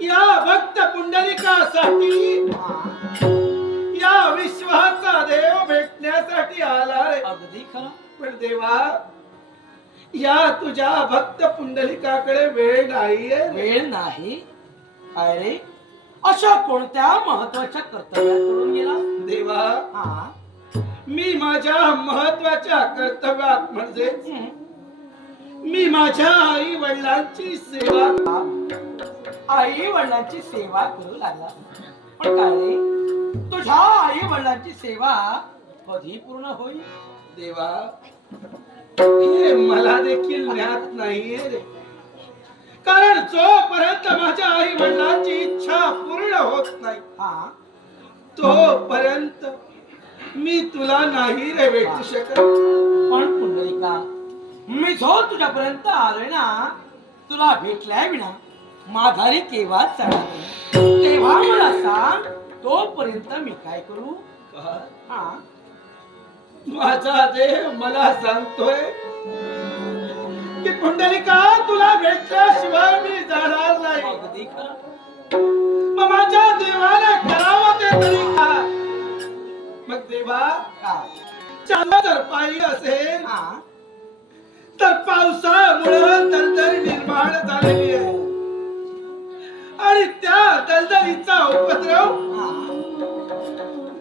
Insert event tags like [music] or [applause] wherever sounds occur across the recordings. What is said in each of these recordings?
या भक्त पुंडलिकासाठी या विश्वाचा देव भेटण्यासाठी आला रे अगदी खरं. पण देवा या तुझ्या भक्त पुंडलिकाकडे वेळ नाहीये. वेळ नाही. काय रे अशा कोणत्या महत्त्वाच्या कर्तव्यात करून गेला? देवा हा. मी माझ्या महत्त्वाच्या कर्तव्यात म्हणजे. मी माझ्या आई वडिलांची सेवा आई वडिलांची सेवा करू लागला. पण काय तुझ्या आई वडिलांची सेवा कधी पूर्ण होईल? देवा हे मला देखील ज्ञात नाहीये रे. कारण जोपर्यंत माझ्या आई वडिलांची इच्छा पूर्ण होत नाही हा. तोपर्यंत मी तुला नाही रे भेटू शकत. पण पुंडलिका मी जो तुझ्यापर्यंत आलोय ना तुला भेटल्या विना माघारी जाणार नाही. तेव्हा मला सांग तोपर्यंत मी काय करू? हा. माझा देव मला सांगतोय की पुंडलिका तुला भेटल्याशिवाय मी जाणार नाही. अगदी खरं. मग माझ्या देवाला करावं ते तरी काय मग देवा का चांगला जर पाहिलं असेल तर पावसामुळं दलदल निर्माण झालेली आहे. आणि त्या दलदलीचा उपद्रव. हा.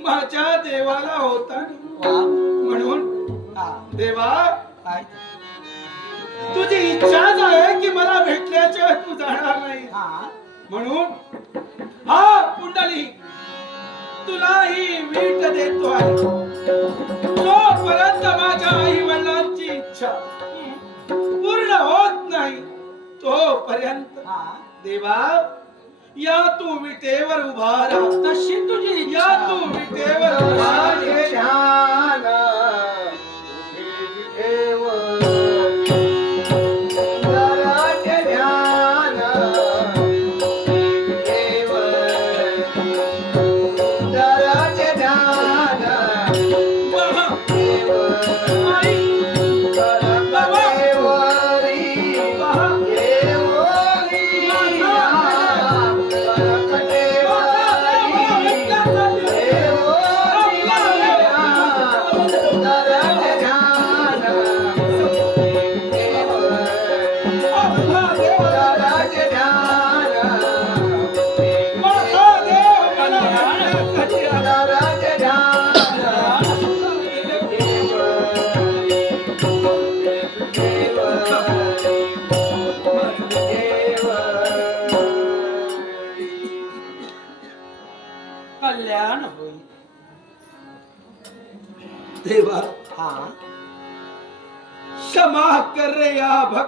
माझ्या देवाला होता. म्हणून हा. देवा तुझी इच्छाच आहे की मला भेटल्याशिवाय तू जाणार नाही. म्हणून हा पुंडली तुला ही वीट देतो आहे. जोपर्यंत माझ्या आई वडिलांची इच्छा पूर्ण होत नाही तोपर्यंत हा. देवा या तू विटेवर उभा तशी तुझी या. तू विटेवर उभा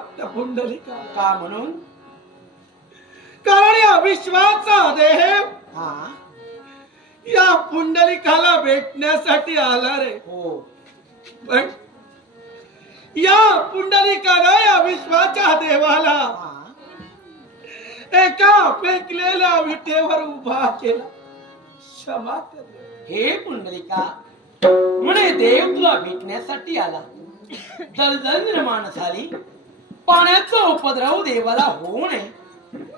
भक्त पुंडलिका का म्हणून? कारण या विश्वाचा देव हा. या पुंडलिकाला भेटण्यासाठी आला रे. हो. पण या पुंडलिकाला या विश्वाच्या देवाला एका फेकलेल्या विटेवर उभा केला. क्षमा. हे पुंडलिका [laughs] म्हणे देव तुला भेटण्यासाठी आला. दलदल निर्माण झाली. पाण्याचा उपद्रव देवाला होऊ नये.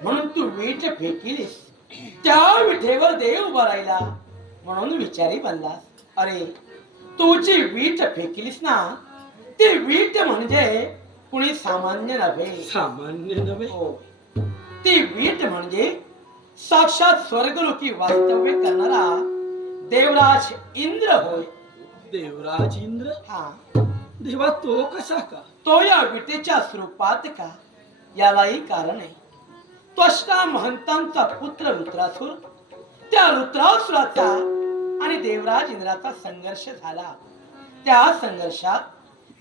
म्हणून तू वीट फेकिलीस त्या विठेवर देव उभा राहिला. म्हणून विचारी बनलास. अरे तुझी वीट फेकिलीस ना ती वीट म्हणजे कुणी सामान्य नव्हे. सामान्य नव्हे? हो. ती वीट म्हणजे साक्षात स्वर्गलोकी वास्तव्य करणारा देवराज इंद्र होय. देवराज इंद्र? हा. देवा तो कसा का? तो या विटेच्या स्वरूपात का? यालाही कारण आहे. त्वष्टा महंतांचा पुत्र रुद्रासूर त्या रुद्रासुराचा आणि देवराज इंद्राचा संघर्ष झाला. त्या संघर्षात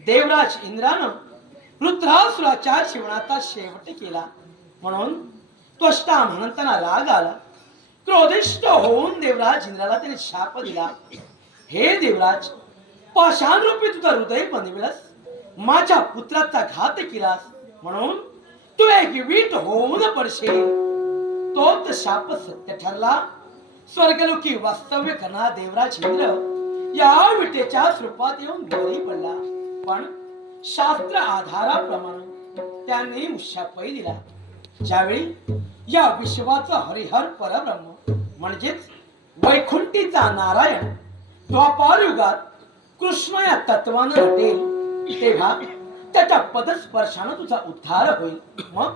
देवराज इंद्रानं रुद्रासुराच्या जीवनाचा शेवट केला. म्हणून त्वष्टा म्हणताना राग आला. क्रोधिष्ट होऊन देवराज इंद्राला त्याने शाप दिला. हे देवराज पाषाण रूपी तुझा हृदय बनविलस. माझ्या पुत्राचा घात केलास म्हणून तू एक वीट होऊन पडशील. तोच शाप सत्य ठरला. स्वर्गलोकी वास्तव्य करणारा देवराज इंद्र या विटेच्या स्वरूपात येऊन घरी पडला. पण शास्त्र आधाराप्रमाणे त्यांनी उशापै दिला. ज्यावेळी या विश्वाचा हरिहर परब्रह्म म्हणजेच वैकुंठीचा नारायण द्वापार युगात कृष्ण या तत्वानं नटेल तेव्हा त्याच्या पदस्पर्शानं तुझा उद्धार होईल. मग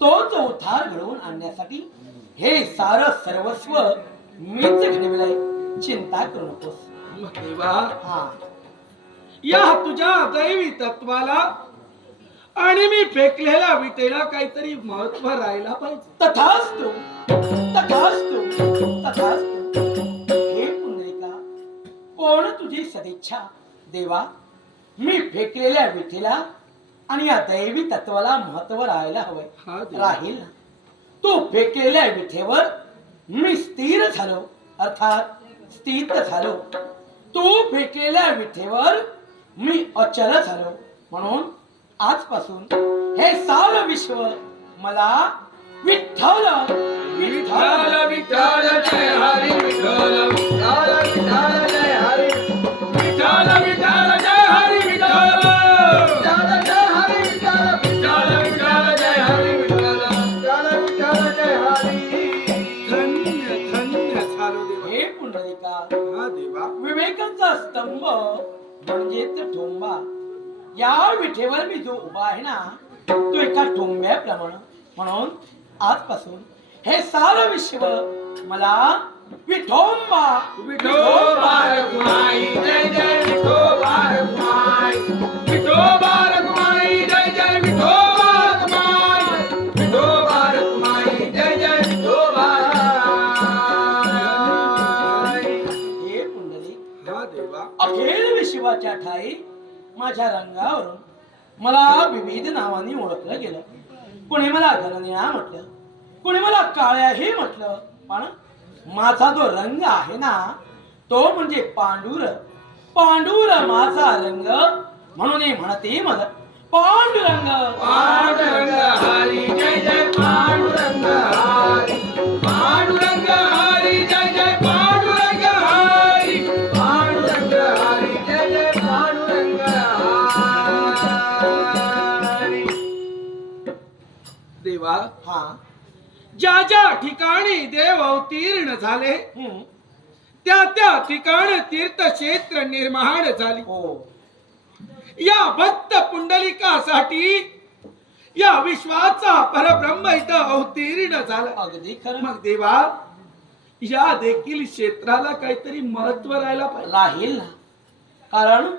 तोच उद्धार घडवून आणण्यासाठी हे सारं सर्वस्व मीच घडविलंय चिंता करू नकोस. देवा हा. या तुझ्या दैवी तत्वाला आणि मी फेकलेल्या विटेला काहीतरी महत्त्व राहायला पाहिजे. तथास्तु तथास्तु तथास्तु. हे तुझी सदिच्छा. देवा मी फेकलेल्या विठीला आणि या दैवी तत्वाला महत्त्व राहायला हवंय. हा देवा. राहील. तू फेकलेल्या विठेवर मी स्थिर झालो. अर्थात स्थित झालो. तू फेकलेल्या विठेवर मी अचल झालो. म्हणून आजपासून हे सारं विश्व मला विठ्ठल विठ्ठल. विठ्ठल जय हरी विठ्ठल विठ्ठल विठ्ठल. स्तंभ म्हणजेच ठोंबा. या विठेवर मी जो उभा आहे ना तो एका ठोंब्याप्रमाणे म्हणून आजपासून हे सारं विश्व मला विठोंबा विठोबा विठोबा देवाच्या ठाई माझ्या रंगावरून मला विविध नावांनी ओळखलं गेलं. कोणी मला गणनिळा म्हटलं कोणी मला काळ्याही म्हटलं पण माझा जो रंग आहे ना तो म्हणजे पांडुर. पांडुर माझा रंग म्हणून म्हणते मला पांडुरंग. पांडुरंग हरी जय जय पांडुरंग. ज्या ज्या ठिकाणी देव अवतीर्ण झाले. त्या त्या ठिकाणी तीर्थक्षेत्र निर्माण झाली. हो. या भक्त पुंडलिकासाठी या विश्वाचा परब्रह्म इथं अवतीर्ण झाला. अगदी खरं. मग देवा या देखील क्षेत्राला काहीतरी महत्त्व राहायला राहील ना. कारण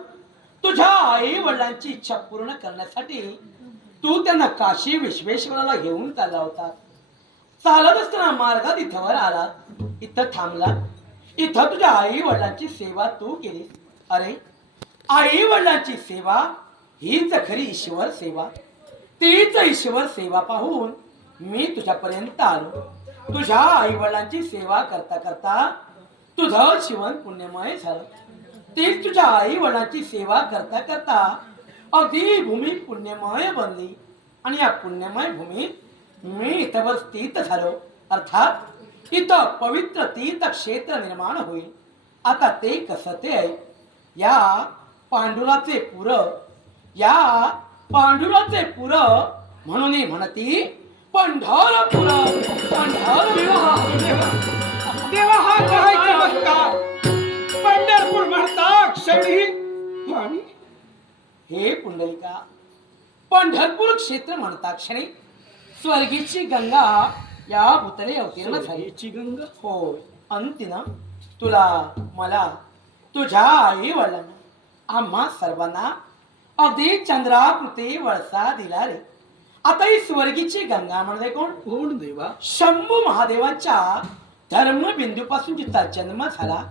तुझ्या आई वडिलांची इच्छा पूर्ण करण्यासाठी तू त्यांना काशी विश्वेश्वराला घेऊन चालला होता चालत असताना मार्गात इथवर आला. इथं थांबला. इथं तुझ्या आई वडिलांची सेवा तू केली. अरे आई वडिलांची सेवा हीच खरी ईश्वर सेवा. तीच ईश्वर सेवा पाहून मी तुझ्यापर्यंत आलो. तुझ्या आई वडिलांची सेवा करता करता तुझं जीवन पुण्यमय झालं. तीच तुझ्या आई वडिलांची सेवा करता करता अगदी भूमी पुण्यमय बनली आणि या पुण्यमय भूमीत मी इथवर स्थित झालो. अर्थात इथं पवित्र तीर्थ क्षेत्र निर्माण होईल. आता ते कसं ते आहे? या पांडुराचे पुर या पांडुराचे पुर म्हणून म्हणती पंढरपुर पंढर देवा हा पंढरपूर म्हणता क्षणी. आणि हे पुंडलिका पंढरपूर क्षेत्र म्हणता क्षणी स्वर्गीची गंगा या भूतले अवतीर्ण झाली. गंगा? होय अंतिना तुला मला तुझ्या आई वडिलांना आम्हा सर्वांना अगदी चंद्राकृती वळसा दिला रे. आता ही स्वर्गीची गंगा म्हणजे कोण? कोण देवा? शंभू महादेवाच्या धर्मबिंदूपासून जिचा जन्म झाला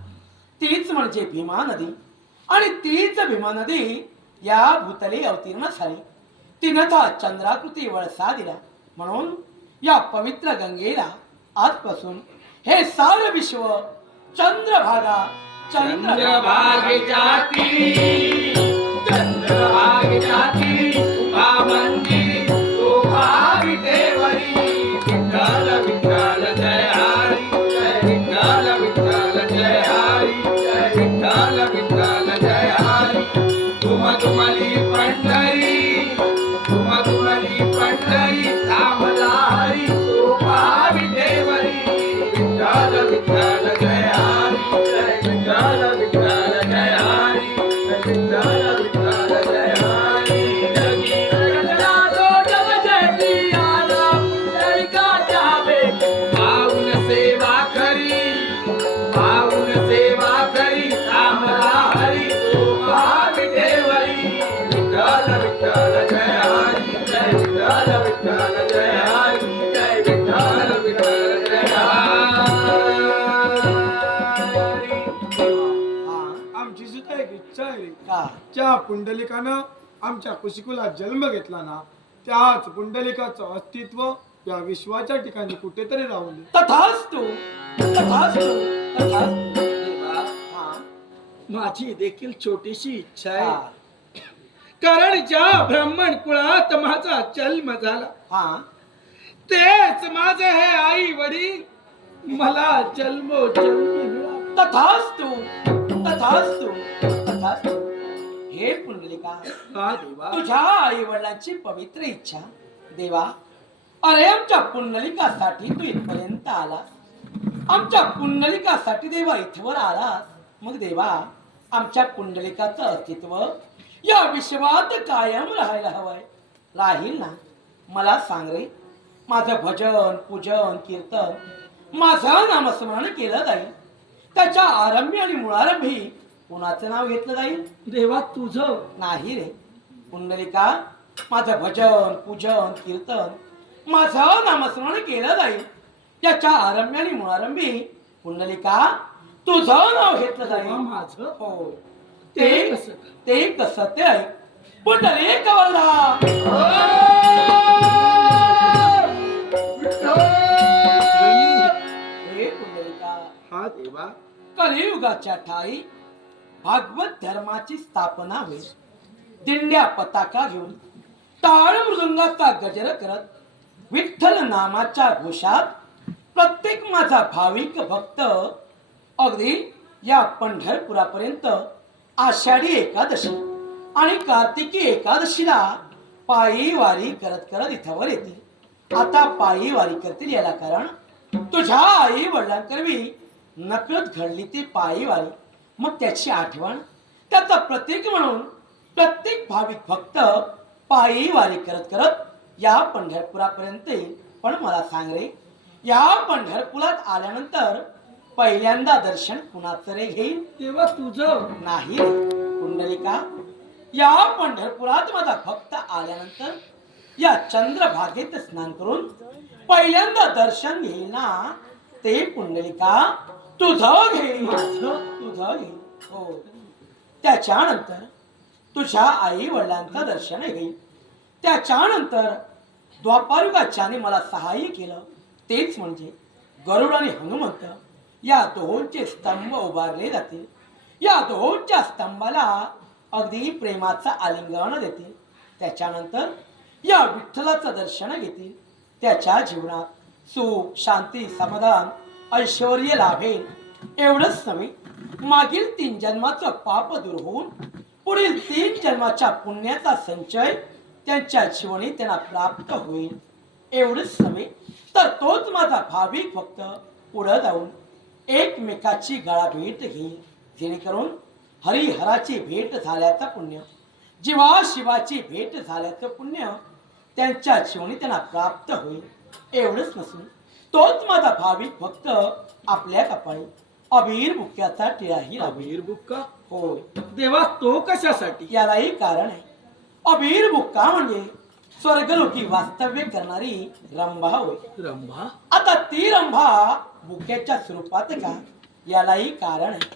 तीच म्हणजे भीमा नदी. आणि तीच भीमा नदी या भूतले अवतीर्ण झाली. तिनं त्या चंद्राकृती वळसा दिला. म्हणून या पवित्र गंगेला आजपासून हे सार विश्व चंद्रभागा चंद्रभागेच्या तीरी चंद्रभागेच्या तीरी Daddy. आमची सुद्धा एक इच्छा आहे. का? ज्या पुंडलिकानं आमच्या कुशिकुला जन्म घेतला ना त्याच पुंडलिकाचं अस्तित्व या विश्वाच्या ठिकाणी कुठेतरी राहून माझी देखील छोटीशी इच्छा आहे. कारण ज्या ब्राह्मण कुळात माझा जन्म झाला हा. तेच माझे हे आई वडील मला जन्म जन्म तथास्तु तथास्तु तथास्तु. हे पुंडलिका हा देवा. तुझ्या आई वडिलांची पवित्र इच्छा. देवा अरे आमच्या पुंडलिकासाठी तू इथपर्यंत आलास. आमच्या पुंडलिकासाठी देवा इथवर आलास. मग देवा आमच्या पुंडलिकाचं अस्तित्व या विश्वात कायम राहायला हवंय. राहील ना? मला सांग रे. माझं भजन पूजन कीर्तन माझं नामस्मरण केलं जाईल. त्याच्या आरंभी आणि मुळारंभी कुणाचं नाव घेतलं जाईल? देवा तुझं. नाही रे. पुंडलिका माझं भजन पूजन कीर्तन माझं नामस्मरण केलं जाईल. त्याच्या आरंभी आणि मुळारंभी पुंडलिका तुझं नाव घेतलं जाईल. माझं. हो. ते ते कसं? ते हे पुंडलिका. हा देवा कलियुगाच्या ठाई भागवत धर्माची स्थापना होईल. दिंड्या पताका घेऊन टाळ मृदुंगाचा गजर करत विठ्ठल नामाच्या घोषात प्रत्येक माझा भाविक भक्त अगदी या पंढरपुरापर्यंत आषाढी एकादशी आणि कार्तिकी एकादशीला पायी वारी करत करत इथवर येतील आता पायी वारी करतील याला कारण तुझ्या आई वडिलांकरवी नकळत घडली ती पायी वारी मग त्याची आठवण? त्याचं प्रतीक म्हणून प्रत्येक भाविक भक्त पायी वारी करत करत या पंढरपुरापर्यंत येईल. पण मला सांग रे या पंढरपुरात आल्यानंतर पहिल्यांदा दर्शन कुणाचं रे घेईल? देवा तुझं. नाही कुंडलिका. या पंढरपुरात माझा भक्त आल्यानंतर या चंद्रभागेत स्नान करून पहिल्यांदा दर्शन घेईल ना ते पुंडलिका तुझं घेईल तुझं घेईल हो. त्याच्यानंतर तुझ्या आई वडिलांचं दर्शन घेईल त्याच्यानंतर द्वापारुगाच्याने मला सहाय्य केलं. तेच म्हणजे गरुड आणि हनुमंत या दोहोंचे स्तंभ उभारले जाते या दोहोंच्या स्तंभाला अगदी प्रेमाचं आलिंगन देतील. त्याच्यानंतर या विठ्ठलाचं दर्शन घेतील. त्याच्या जीवनात सुख शांती समाधान ऐश्वर लाभेल एवढंच नव्हे मागील तीन जन्माचं पाप दूर होऊन पुढील तीन जन्माच्या पुण्याचा संचय त्यांच्या जीवनी त्यांना प्राप्त होईल. एवढंच नव्हे तर तोच माझा भाविक फक्त पुढं जाऊन एकमेकाची गळा भेट घेईल. जेणेकरून हरिहराची भेट झाल्याचं पुण्य जीवा शिवाची भेट झाल्याचं पुण्य त्यांच्या जीवनी त्यांना प्राप्त होईल. एवढंच नसून तोच माझा भाविक भक्त. आपल्या कपाळी अबीर बुक्याचा टिळाही अबीर बुक्का? होय देवा तो कशासाठी? यालाही कारण आहे. अबीर बुक्का म्हणजे स्वर्गलोकी वास्तव्य करणारी रंभा होय. रंभा? आता ती रंभा बुक्याच्या स्वरूपात का? यालाही कारण आहे.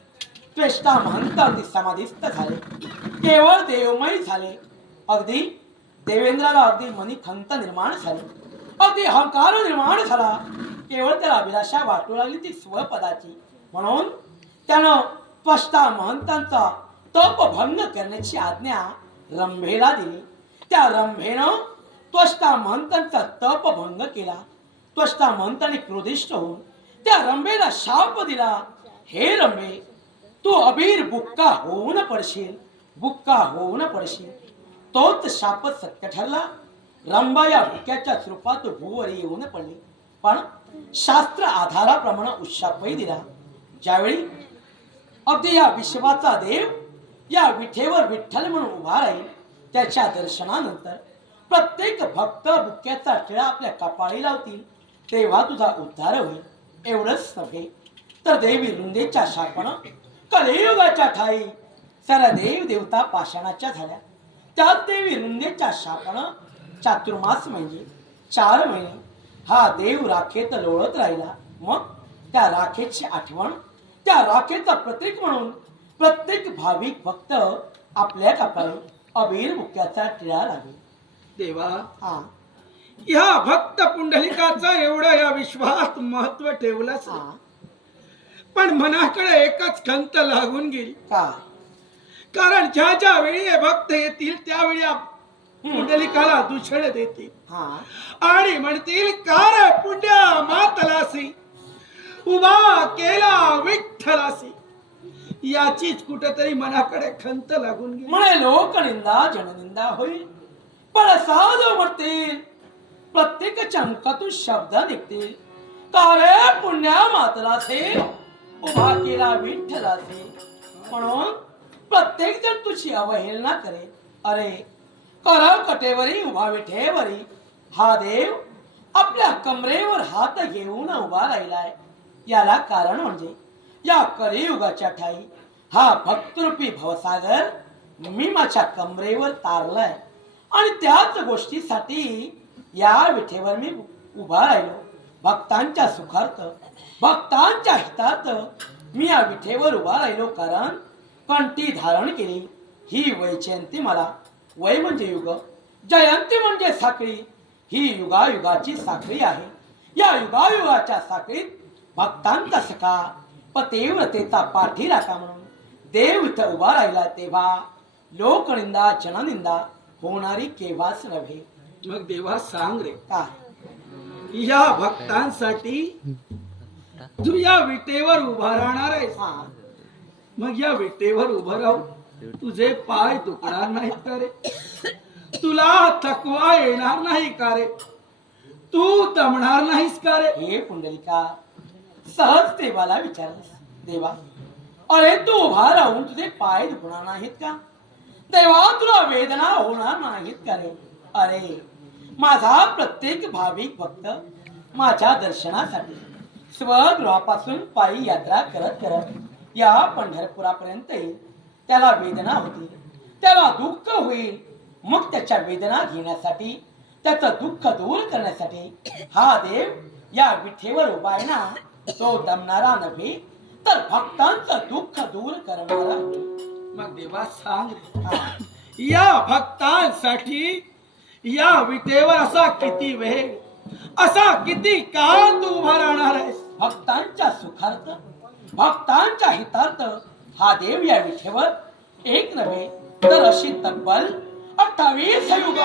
त्वेष्टा महंत अगदी समाधिस्थ झाले. केवळ देवमय झाले. अगदी देवेंद्राला अगदी मनिखंत निर्माण झाले. अगदी अहंकार निर्माण झाला. केवळ त्याला अभिलाषा वाटू लागली ती स्वपदाची. म्हणून त्यानं त्वष्टा महंतांचा तप भंग करण्याची आज्ञा रंभेला दिली. त्या रंभेनं त्वष्टा महंतांचा तप भंग केला. त्वष्टा महंतांनी क्रोधिष्ट होऊन त्या रंभेला शाप दिला. हे रंभे तू अबीर बुक्का होऊन पडशील. बुक्का होऊन पडशील. तोच शाप सत्य ठरला. रंबा या बुक्याच्या स्वरूपात भूवर येऊन पडली. पण शास्त्र आधाराप्रमाणे उशापही दिला. ज्यावेळी अगदी या विश्वाचा देव या विठेवर विठ्ठल म्हणून उभा राहील त्याच्या दर्शनानंतर प्रत्येक भक्त बुक्याचा टिळा आपल्या कपाळी लावतील. तेव्हा तुझा उद्धार होईल. एवढंच नव्हे तर देवी रुंदेच्या शापण कलियुगाच्या ठाई. सर देव देवता पाषाणाच्या झाल्या. त्यात देवी रुंदेच्या शापण चातुर्मास म्हणजे चार महिने. हा देव राखेत लोळत राहिला. मग त्या राखेची आठवण त्या राखेचा प्रतीक म्हणून प्रत्येक भाविक भक्त आपल्या कपाळी अबीर मुक्याचा टिळा लागेल. देवा हा. या भक्त पुंडलिकाचा एवढं या विश्वात महत्त्व ठेवलंच हा. पण मनाकडे एकच खंत लागून गेली. काय कारण ज्या ज्या वेळी हे भक्त येतील त्यावेळी आप- पुंडलिकाला दुसळ देतील हा. आणि म्हणतील कार पुण्या मातलासी उभा केला विठ्ठलासी. याचीच कुठेतरी मनाकडे खंत लागून गेली. म्हणे लोकनिंदा जननिंदा होईल. पण साधू म्हणतील प्रत्येकाच्या मुखातून शब्द निघतील. तारे पुण्या मातलासे उभा केला विठ्ठलासे. म्हणून प्रत्येक जण तुझी अवहेलना करेल. अरे कर कटेवरी उभा विठेवरी. हा देव आपल्या कमरेवर हात घेऊन उभा राहिलाय. याला कारण म्हणजे या कलियुगाच्या ठाई हा भक्तरूपी भवसागर मी माझ्या कमरेवर तारलाय. आणि त्याच गोष्टीसाठी या विठेवर मी उभा राहिलो. भक्तांच्या सुखार्थ भक्तांच्या हितार्थ मी या विठेवर उभा राहिलो. कारण कंठी धारण केली. ही वैचंती मला वय म्हणजे युग जयंती म्हणजे साखळी. ही युगायुगाची साखळी आहे. या युगायुगाच्या साखळीत भक्तांचा सखा पतिव्रतेचा पाठीराखा म्हणून देव इथं उभा राहिला तेव्हा. लोकनिंदा जननिंदा होणारी केव्हाच नव्हे. मग देवा सांग रे. काय या भक्तांसाठी तू या विटेवर उभा राहणार आहेस. हा. मग या विटेवर उभं राहून तुझे पाय दुखणार नाहीत का रे? तुला थकवा येणार नाही का रे? तू दमणार नाहीस का रे? हे पुंडलिका सहज देवाला विचारलं देवा अरे तू उभा राहून तुझे पाय दुखणार नाहीत का? देवा तुला वेदना होणार नाहीत का रे? अरे माझा प्रत्येक भाविक भक्त माझ्या दर्शनासाठी स्वगृहापासून पायी यात्रा करत करत या पंढरपुरापर्यंत येईल. त्याला वेदना होतील त्याला दुःख होईल. मग त्याच्या वेदना घेण्यासाठी त्याचं दुःख दूर करण्यासाठी हा देव या विठेवर उभा आहे ना तो दमणारा नव्हे तर भक्तांचं दुःख दूर करणारा मग देवा सांग या भक्तांसाठी या विटेवर असा किती वेळ असा किती काळ तू उभा राहणार आहेस? भक्तांच्या सुखार्थ भक्तांच्या हितार्थ हा देव या विठेवर एक नव्हे तर अशी तब्बल अठ्ठावीस युग